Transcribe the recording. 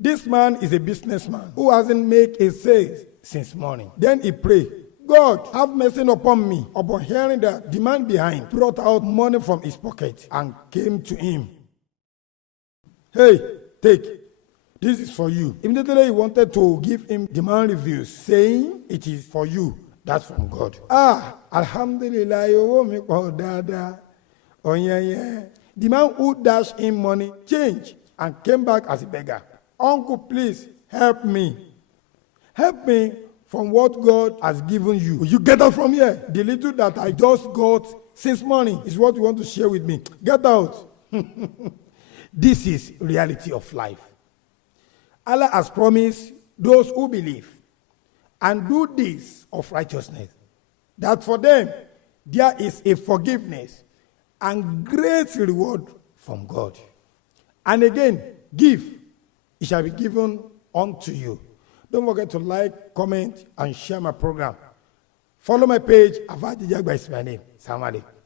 This man is a businessman who hasn't made a sale since morning. Then he prayed, God, have mercy upon me. Upon hearing that, the man behind brought out money from his pocket and came to him. Hey, take. This is for you. Immediately he wanted to give him the man reviews, saying, it is for you. That's from God. Alhamdulillah, oh yeah. The man who dashed him money changed and came back as a beggar. Uncle, please help me. Help me from what God has given you. Will you get out from here? The little that I just got since morning is what you want to share with me. Get out. This is reality of life. Allah has promised those who believe and do deeds of righteousness, that for them there is a forgiveness and great reward from God. And again, give, it shall be given unto you. Don't forget to like, comment, and share my program. Follow my page. Alfa Jeje Agba is my name. Salam alaikum.